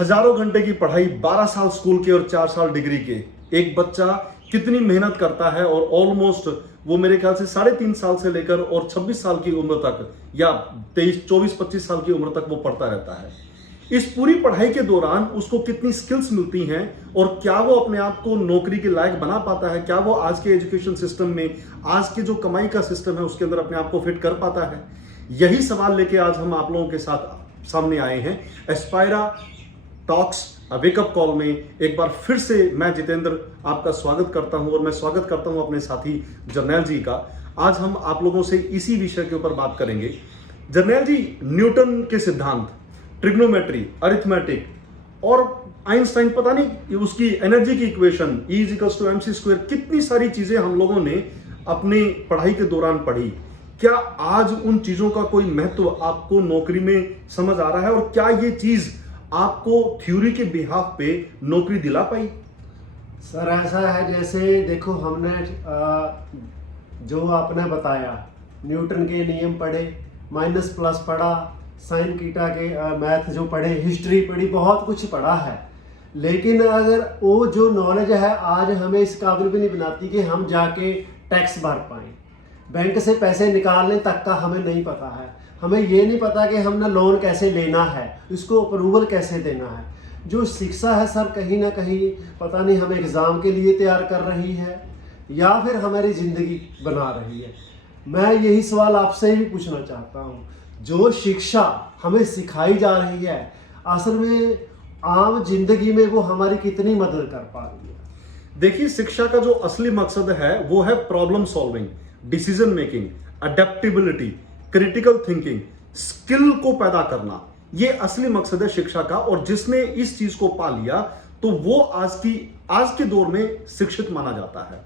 हजारों घंटे की पढ़ाई, 12 साल स्कूल के और 4 साल डिग्री के, एक बच्चा कितनी मेहनत करता है और ऑलमोस्ट वो मेरे ख्याल से 3.5 साल से लेकर और 26 साल की उम्र तक या 23, 24, 25 साल की उम्र तक वो पढ़ता रहता है। इस पूरी पढ़ाई के दौरान उसको कितनी स्किल्स मिलती हैं और क्या वो अपने आप को नौकरी के लायक बना पाता है, क्या वो आज के एजुकेशन सिस्टम में, आज के जो कमाई का सिस्टम है उसके अंदर अपने आप को फिट कर पाता है। यही सवाल लेके आज हम आप लोगों के साथ सामने आए हैं एस्पायरा टॉक्स वेकअप कॉल में। एक बार फिर से मैं जितेंद्र आपका स्वागत करता हूं और मैं स्वागत करता हूं अपने साथी जर्नैल जी का। आज हम आप लोगों से इसी विषय के ऊपर बात करेंगे। जर्नैल जी, न्यूटन के सिद्धांत, ट्रिग्नोमेट्री, अरिथमेटिक और आइंस्टाइन, पता नहीं उसकी एनर्जी की इक्वेशन E=mc², कितनी सारी चीजें हम लोगों ने अपनी पढ़ाई के दौरान पढ़ी। क्या आज उन चीजों का कोई महत्व आपको नौकरी में समझ आ रहा है और क्या ये चीज आपको थ्योरी के बिहाफ पे नौकरी दिला पाई? सर ऐसा है, जैसे देखो हमने जो आपने बताया, न्यूटन के नियम पढ़े, माइनस प्लस पढ़ा, साइन थीटा के मैथ जो पढ़े, हिस्ट्री पढ़ी, बहुत कुछ पढ़ा है। लेकिन अगर वो जो नॉलेज है आज हमें इस काबिल भी नहीं बनाती कि हम जाके टैक्स भर पाएँ। बैंक से पैसे निकालने तक का हमें नहीं पता है। हमें ये नहीं पता कि हमने लोन कैसे लेना है, उसको अप्रूवल कैसे देना है। जो शिक्षा है सर, कहीं ना कहीं पता नहीं हमें एग्ज़ाम के लिए तैयार कर रही है या फिर हमारी ज़िंदगी बना रही है। मैं यही सवाल आपसे भी पूछना चाहता हूँ, जो शिक्षा हमें सिखाई जा रही है असल में आम जिंदगी में वो हमारी कितनी मदद कर पा रही है? देखिए, शिक्षा का जो असली मकसद है वो है problem solving, decision making, adaptability, critical thinking, skill को पैदा करना। ये असली मकसद है शिक्षा का। और जिसने इस चीज को पा लिया तो वो आज के दौर में शिक्षित माना जाता है।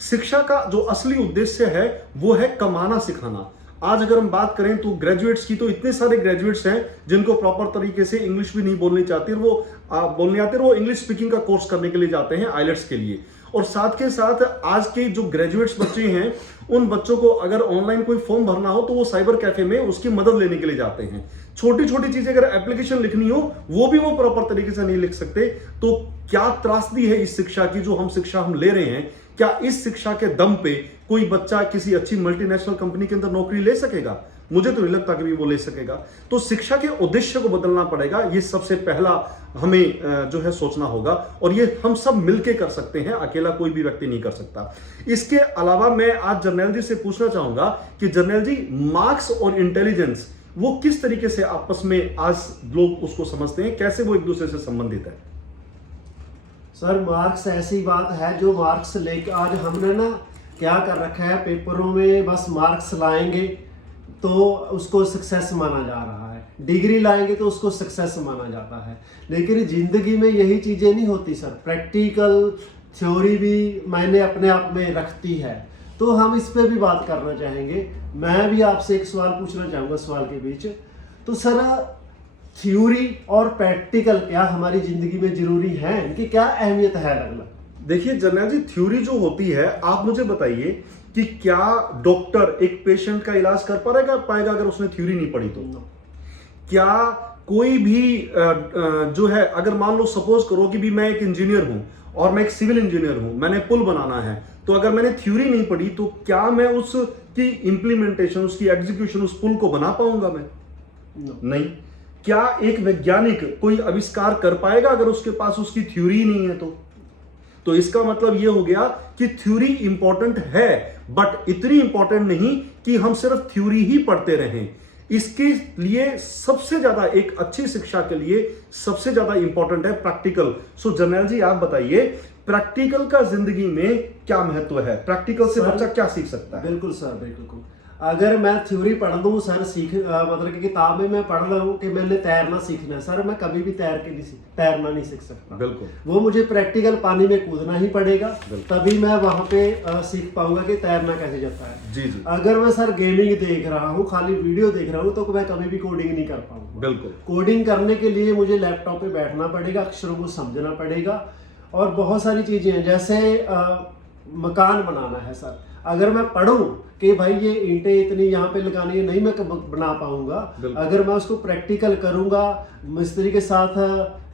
शिक्षा का जो असली उद्देश्य है वो है कमाना सिखाना। आज अगर हम बात करें तो ग्रेजुएट्स की, तो इतने सारे ग्रेजुएट्स हैं जिनको प्रॉपर तरीके से इंग्लिश भी नहीं बोलनी चाहती, बोलने आती, वो इंग्लिश स्पीकिंग का कोर्स करने के लिए जाते हैं, आइलेट्स के लिए। और साथ के साथ आज के जो ग्रेजुएट्स बच्चे हैं उन बच्चों को अगर ऑनलाइन कोई फॉर्म भरना हो तो वो साइबर कैफे में उसकी मदद लेने के लिए जाते हैं। छोटी छोटी चीजें अगर एप्लीकेशन लिखनी हो वो भी वो प्रॉपर तरीके से नहीं लिख सकते। तो क्या त्रासदी है इस शिक्षा की, जो शिक्षा हम ले रहे हैं? क्या इस शिक्षा के दम पे कोई बच्चा किसी अच्छी मल्टीनेशनल कंपनी के अंदर नौकरी ले सकेगा? मुझे तो नहीं लगता कि वो ले सकेगा। तो शिक्षा के उद्देश्य को बदलना पड़ेगा, ये सबसे पहला हमें जो है सोचना होगा। और ये हम सब मिलकर कर सकते हैं, अकेला कोई भी व्यक्ति नहीं कर सकता। इसके अलावा मैं आज जर्नैल जी से पूछना चाहूंगा कि जर्नैल जी, मार्क्स और इंटेलिजेंस वो किस तरीके से आपस में आज लोग उसको समझते हैं, कैसे वो एक दूसरे से संबंधित है? सर मार्क्स ऐसी बात है, जो मार्क्स लेके आज हमने ना क्या कर रखा है, पेपरों में बस मार्क्स लाएंगे तो उसको सक्सेस माना जा रहा है, डिग्री लाएंगे तो उसको सक्सेस माना जाता है। लेकिन ज़िंदगी में यही चीज़ें नहीं होती सर। प्रैक्टिकल थ्योरी भी मैंने अपने आप में रखती है, तो हम इस पर भी बात करना चाहेंगे। मैं भी आपसे एक सवाल पूछना चाहूँगा सवाल के बीच। तो सर, थ्योरी और प्रैक्टिकल क्या हमारी ज़िंदगी में ज़रूरी है? इनकी क्या अहमियत है अलग अलग? देखिए जर्नैल जी, थ्योरी जो होती है, आप मुझे बताइए कि क्या डॉक्टर एक पेशेंट का इलाज कर पाएगा अगर उसने थ्योरी नहीं पढ़ी तो? क्या कोई भी जो है, अगर मान लो सपोज करो कि भी मैं एक इंजीनियर हूं और मैं एक सिविल इंजीनियर हूं, मैंने पुल बनाना है, तो अगर मैंने थ्योरी नहीं पढ़ी तो क्या मैं उसकी इंप्लीमेंटेशन, उसकी एग्जीक्यूशन, उस पुल को बना पाऊंगा मैं? नहीं। क्या एक वैज्ञानिक कोई आविष्कार कर पाएगा अगर उसके पास उसकी थ्योरी नहीं है तो इसका मतलब यह हो गया कि थ्योरी इंपॉर्टेंट है, बट इतनी इंपॉर्टेंट नहीं कि हम सिर्फ थ्योरी ही पढ़ते रहें। इसके लिए सबसे ज्यादा, एक अच्छी शिक्षा के लिए सबसे ज्यादा इंपॉर्टेंट है प्रैक्टिकल। सो जर्नैल जी, आप बताइए प्रैक्टिकल का जिंदगी में क्या महत्व है? प्रैक्टिकल से बच्चा क्या सीख सकता है? बिल्कुल सर, बिल्कुल। अगर मैं थ्योरी पढ़ दूँ सर, मतलब कि किताब में मैं पढ़ रहा हूँ कि मैंने तैरना सीखना है, सर मैं कभी भी तैरना नहीं सीख सकता। बिल्कुल। वो मुझे प्रैक्टिकल पानी में कूदना ही पड़ेगा, तभी मैं वहाँ पे सीख पाऊंगा कि तैरना कैसे जाता है। जी जी। अगर मैं सर गेमिंग देख रहा हूँ, खाली वीडियो देख रहा हूँ, तो मैं कभी भी कोडिंग नहीं कर पाऊंगा। बिल्कुल। कोडिंग करने के लिए मुझे लैपटॉप पे बैठना पड़ेगा, अक्षरों को समझना पड़ेगा और बहुत सारी चीजें हैं। जैसे मकान बनाना है सर, अगर मैं पढ़ूं कि भाई ये ईंटें इतनी यहाँ पे लगानी है, नहीं मैं बना पाऊंगा। बिल्कुल। अगर मैं उसको प्रैक्टिकल करूंगा, मिस्त्री के साथ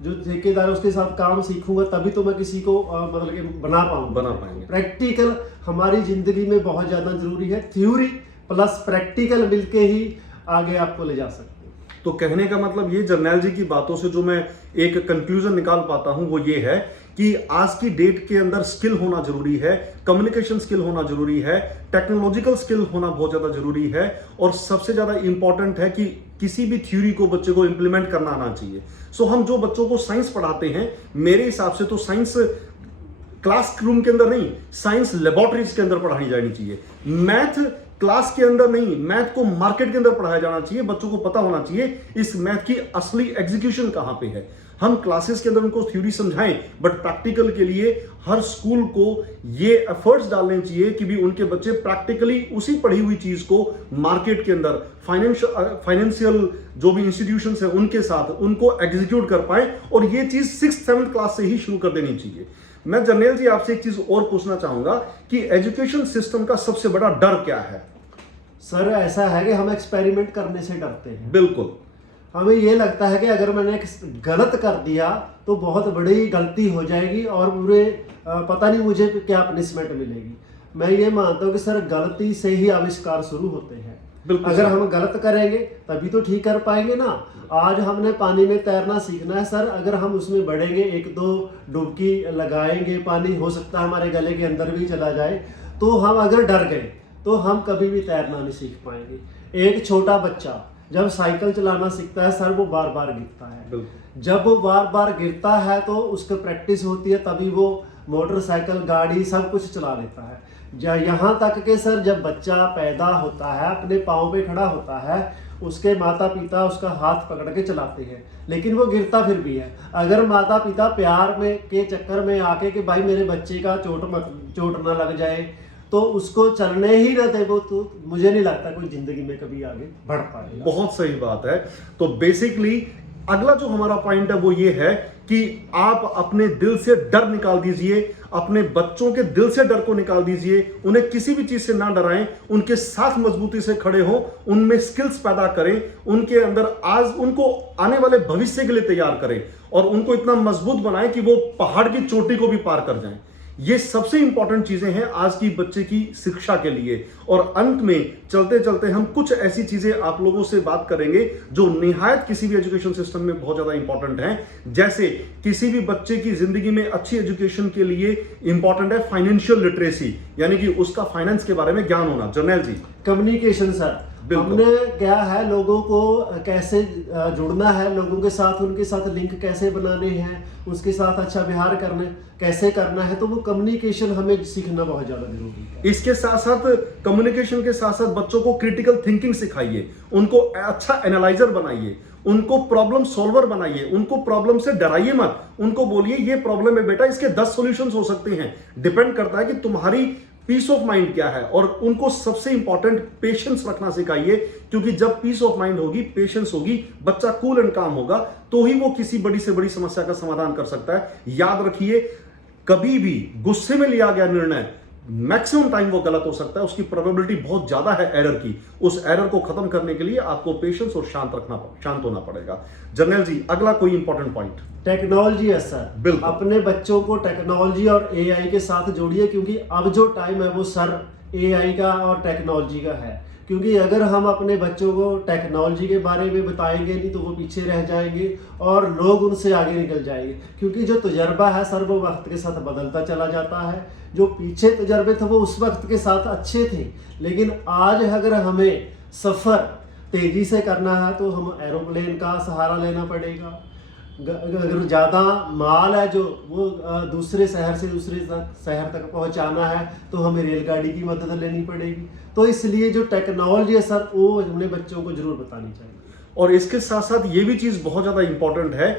जो ठेकेदार है उसके साथ काम सीखूंगा, तभी तो मैं किसी को मतलब कि बना पाएंगे। प्रैक्टिकल हमारी जिंदगी में बहुत ज्यादा जरूरी है। थ्योरी प्लस प्रैक्टिकल मिलके ही आगे आपको ले जा सकते हैं। तो कहने का मतलब ये, जर्नैल जी की बातों से जो मैं एक कंक्लूजन निकाल पाता हूं वो ये है कि आज की डेट के अंदर स्किल होना जरूरी है, कम्युनिकेशन स्किल होना जरूरी है, टेक्नोलॉजिकल स्किल होना बहुत ज्यादा जरूरी है, और सबसे ज्यादा इंपॉर्टेंट है कि किसी भी थ्योरी को बच्चे को इंप्लीमेंट करना आना चाहिए। सो हम जो बच्चों को साइंस पढ़ाते हैं, मेरे हिसाब से तो साइंस क्लासरूम के अंदर नहीं, साइंस लेबोरेटरीज के अंदर पढ़ाई जानी चाहिए। मैथ क्लास के अंदर नहीं, मैथ को मार्केट के अंदर पढ़ाया जाना चाहिए। बच्चों को पता होना चाहिए इस मैथ की असली एग्जीक्यूशन कहां पे है। हम क्लासेस के अंदर उनको थ्योरी समझाएं, बट प्रैक्टिकल के लिए हर स्कूल को ये एफर्ट्स डालने चाहिए कि भी उनके बच्चे प्रैक्टिकली उसी पढ़ी हुई चीज को मार्केट के अंदर फाइनेंशियल जो भी इंस्टीट्यूशंस है उनके साथ उनको एग्जीक्यूट कर पाए, और ये चीज 6th-7th क्लास से ही शुरू कर देनी चाहिए। मैं जर्नैल जी आपसे एक चीज और पूछना चाहूंगा कि एजुकेशन सिस्टम का सबसे बड़ा डर क्या है? सर ऐसा है कि हम एक्सपेरिमेंट करने से डरते हैं। बिल्कुल। हमें ये लगता है कि अगर मैंने गलत कर दिया तो बहुत बड़ी गलती हो जाएगी और पूरे पता नहीं मुझे क्या पनिशमेंट मिलेगी। मैं ये मानता हूँ कि सर गलती से ही आविष्कार शुरू होते हैं। अगर हम गलत करेंगे तभी तो ठीक कर पाएंगे ना। आज हमने पानी में तैरना सीखना है सर, अगर हम उसमें बढ़ेंगे, 1-2 डुबकी लगाएंगे, पानी हो सकता है हमारे गले के अंदर भी चला जाए, तो हम अगर डर गए तो हम कभी भी तैरना नहीं सीख पाएंगे। एक छोटा बच्चा जब साइकिल चलाना सीखता है सर, वो बार बार गिरता है। जब वो बार बार गिरता है तो उसका प्रैक्टिस होती है, तभी वो मोटरसाइकिल, गाड़ी सब कुछ चला लेता है। यहाँ तक कि सर जब बच्चा पैदा होता है, अपने पाँव पे खड़ा होता है, उसके माता पिता उसका हाथ पकड़ के चलाते हैं, लेकिन वो गिरता फिर भी है। अगर माता पिता प्यार में के चक्कर में आके कि भाई मेरे बच्चे का चोट ना लग जाए, तो उसको चलने ही ना दे, वो तो मुझे नहीं लगता कोई जिंदगी में कभी आगे बढ़ पाएगा। बहुत सही बात है। तो बेसिकली अगला जो हमारा पॉइंट है वो ये है कि आप अपने दिल से डर निकाल दीजिए, अपने बच्चों के दिल से डर को निकाल दीजिए, उन्हें किसी भी चीज से ना डराएं, उनके साथ मजबूती से खड़े हों, उनमें स्किल्स पैदा करें, उनके अंदर आज उनको आने वाले भविष्य के लिए तैयार करें, और उनको इतना मजबूत बनाएं कि वो पहाड़ की चोटी को भी पार कर जाएं। ये सबसे इंपॉर्टेंट चीजें हैं आज की बच्चे की शिक्षा के लिए। और अंत में चलते चलते हम कुछ ऐसी चीजें आप लोगों से बात करेंगे जो निहायत किसी भी एजुकेशन सिस्टम में बहुत ज्यादा इंपॉर्टेंट हैं। जैसे किसी भी बच्चे की जिंदगी में अच्छी एजुकेशन के लिए इंपॉर्टेंट है फाइनेंशियल लिटरेसी, यानी कि उसका फाइनेंस के बारे में ज्ञान होना। जर्नैल जी, कम्युनिकेशन सर, हमने क्या है, लोगों को कैसे जुड़ना है, लोगों के साथ, उनके साथ लिंक कैसे बनाने हैं, उसके साथ अच्छा व्यवहार करने कैसे करना है, तो वो कम्युनिकेशन हमें सीखना बहुत ज्यादा जरूरी है। इसके साथ साथ कम्युनिकेशन के साथ साथ बच्चों को क्रिटिकल थिंकिंग सिखाइए, उनको अच्छा एनालाइजर बनाइए, उनको प्रॉब्लम सॉल्वर बनाइए, उनको प्रॉब्लम से डराइए मत, उनको बोलिए ये प्रॉब्लम है बेटा, इसके 10 सॉल्यूशंस हो सकते हैं। डिपेंड करता है कि तुम्हारी पीस ऑफ माइंड क्या है। और उनको सबसे इंपॉर्टेंट पेशेंस रखना सिखाइए, क्योंकि जब पीस ऑफ माइंड होगी, पेशेंस होगी, बच्चा कूल एंड काम होगा, तो ही वो किसी बड़ी से बड़ी समस्या का समाधान कर सकता है। याद रखिए, कभी भी गुस्से में लिया गया निर्णय मैक्सिमम टाइम वो गलत हो सकता है, उसकी प्रोबेबिलिटी बहुत ज्यादा है एरर की। उस एरर को खत्म करने के लिए आपको पेशेंस और शांत होना पड़ेगा। जर्नैल जी, अगला कोई इंपॉर्टेंट पॉइंट? टेक्नोलॉजी है सर। बिल्कुल। अपने बच्चों को टेक्नोलॉजी और एआई के साथ जोड़िए, क्योंकि अब जो टाइम है वो सर एआई का और टेक्नोलॉजी का है। क्योंकि अगर हम अपने बच्चों को टेक्नोलॉजी के बारे में बताएंगे नहीं तो वो पीछे रह जाएंगे और लोग उनसे आगे निकल जाएंगे। क्योंकि जो तजर्बा है सर वो वक्त के साथ बदलता चला जाता है। जो पीछे तजर्बे थे वो उस वक्त के साथ अच्छे थे, लेकिन आज अगर हमें सफ़र तेज़ी से करना है तो हम एरोप्लेन का सहारा लेना पड़ेगा। अगर ज़्यादा माल है जो वो दूसरे शहर से दूसरे शहर तक पहुंचाना है तो हमें रेलगाड़ी की मदद लेनी पड़ेगी। तो इसलिए जो टेक्नोलॉजी है सर वो हमने बच्चों को जरूर बतानी चाहिए। और इसके साथ साथ ये भी चीज़ बहुत ज़्यादा इंपॉर्टेंट है